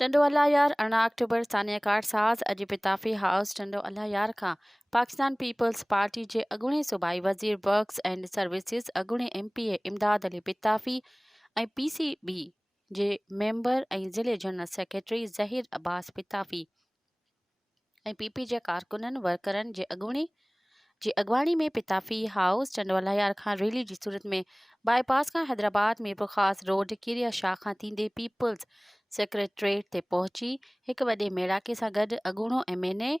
टंडो अलायार 18 अक्टूबर सानिया कारसाज़ अॼु पिताफ़ी हाउस टंडो अलायार खां Pakistan peoples party जे अॻूणे सूबाई वज़ीर वर्क्स एंड सर्विसिस अॻूणे MPA इमदाद अली पिताफ़ी ऐं PCB जे मेंबर ऐं ज़िले जनरल सेक्रेटरी ज़हीर अब्बास पिताफ़ी ऐं PP जे कारकुननि वर्करनि जे अॻवानी में पिताफ़ी हाउस टंडो अलायार खां रैली जी सूरत में बाईपास खां हैदराबाद मीरपुर ख़ास रोड किरिया शाह खां थींदे पीपल्स सेक्रेटरेट ते पहुची हिकु वॾे मेड़ाके सां गॾु अॻूणो MNA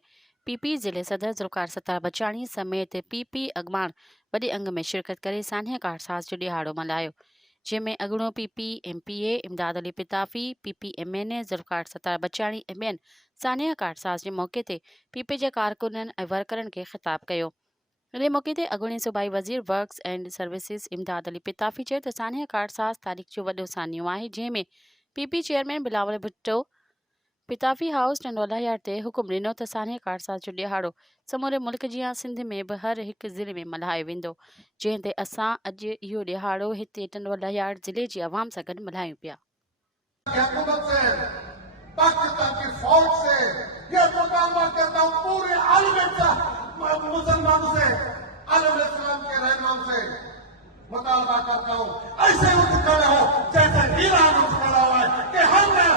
PP ज़िले सदर ज़ुल्फ़कार सत्तार बचाणी समेत PP अॻवान वॾे अंग में शिरकत करे सानिया कारसाज़ जो ॾिहाड़ो मल्हायो, जंहिंमें अॻूणो PP MPA इमदाद अली पिताफ़ी PP MNA ज़ुल्फ़कार सत्तार बचाणी ऐं ॿियनि सानिया कारसाज़ जे मौक़े ते PP जे कारकुननि ऐं वर्करनि खे ख़िताब कयो। इन मौक़े ते अॻूणे सूबाई वज़ीर वर्क्स एंड सर्विसिस इमदाद अली पिताफ़ी चयो त सानिया कारसाज़ तारीख़ जो वॾो सानियो आहे, जंहिंमें PP chairman Bilawal Bhutto Pitafi house Tando Allahyar ते हुकुम ॾिनो त सानिया कारसाज़ जो ॾिहाड़ो समूरे मुल्क जीअं सिंध में बि हर हिकु ज़िले में मल्हायो वेंदो, जंहिं ते असां अॼु इहो ॾिहाड़ो हिते टंडो अलायार ज़िले जी अवाम सां गॾु मल्हायूं पिया। पाकिस्तान की फौज से ये मुतालबा करता हूँ, पूरे मुसलमानों से, अलैहिस्सलाम के रहनुमाओं से मुतालबा करता हूँ, ऐसे उठ खड़े हो जैसे ईरान उठ खड़ा हुआ है कि हमने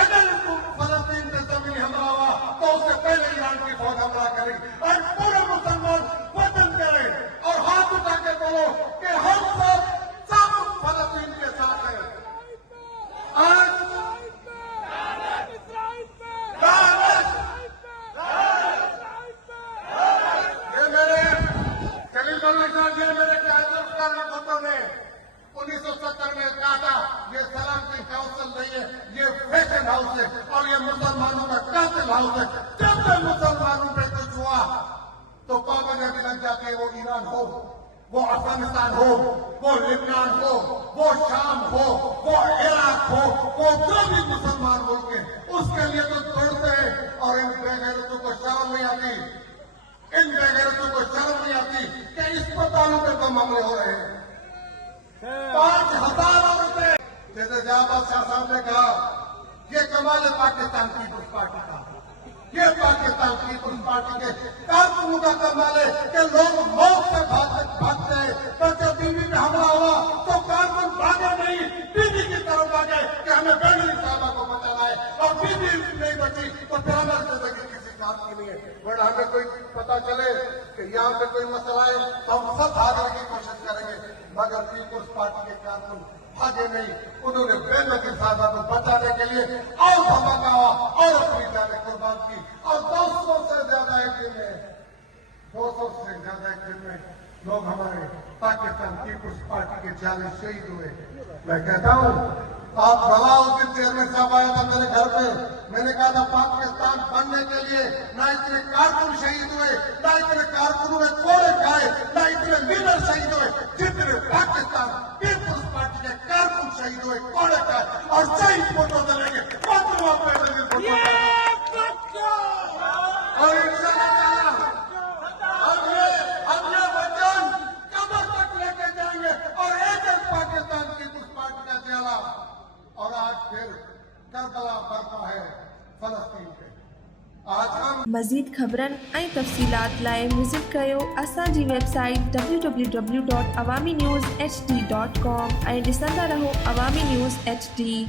अगर फलस्तीन पे जमीन हमला हुआ तो उससे पहले ईरान की फौज हमला करेगी और पूरे मुसलमान वतन करें और हाथ उठा के बोलो कि हम सब फलस्तीन के साथ हैं। आज मेरे कायदों ने 1970 में कहा था ये सलामती काउंसिल नहीं है, ये फैशन हाउस है और ये मुसलमानों का कातिल हाउस है। जब से मुसलमानों पे कुछ हुआ तो पाबंदियां भी लग जाती है, वो ईरान हो, वो अफगानिस्तान हो, वो लिबनान हो, वो शाम हो, वो इराक हो, वो जो भी मुसलमान मुल्क है उसके लिए तो दौड़ते हैं और इन बेगैरतों को शर्म नहीं आती, इन बेगैरतों को शर्म नहीं आती कि अस्पतालों पे तो मामले हो रहे हैं। 5,000 औरतें, जैसे जहाबाद शाह साहब ने कहा, ये कमाल है पाकिस्तान पीपल्स पार्टी का, ये पाकिस्तान पीपल्स पार्टी के कारकुनों का कमाल है कि लोग मौत से भागते हैं, पर जब बीवी पे हमला हुआ तो कारकुन भागे नहीं, बीवी की तरफ भागे कि हमें बेगली साहबा को बचाना है और बीवी नहीं बची तो फिर हमारी जिंदगी किसी काम की नहीं है। वरना हमें कोई पता चले कि यहाँ पे कोई मसला है तो हम सब भागने की कोशिश करेंगे, मगर पीपल्स पार्टी के कारकुन भागे नहीं, उन्होंने बेनजीर साहबा को बचाने के लिए और धमाका हुआ और अपनी जाने कुर्बान की और 200 से ज्यादा एक दिन में लोग हमारे पाकिस्तान पीपल्स पार्टी के 40 शहीद हुए। मैं कहता हूँ आप गवाह, उस दिन चेयरमैन साहब आया था मेरे घर पे, मैंने कहा था पाकिस्तान बनने के लिए ना इतने कारकुन शहीद हुए, ना इतने कारकुनों ने कोड़े खाए, ना इतने लीडर शहीद हुए जितने पाकिस्तान पीपल्स पार्टी के कारकुन शहीद हुए, कोड़े खाए और शहीद फोटो चलेंगे और इंशाअल्लाह हम ये वचन कब्र तक लेके जाएंगे और एक पाकिस्तान पीपल्स पार्टी का चेहरा। और आज फिर करबला बरपा है फलस्तीन पे। आज हम मज़ीद ख़बरनि ऐं तफ़सीलात लाइ विज़िट कयो असांजी वेबसाइट www.awamiNewsHD.com ऐं ॾिसंदा रहो अवामी न्यूज़ HD।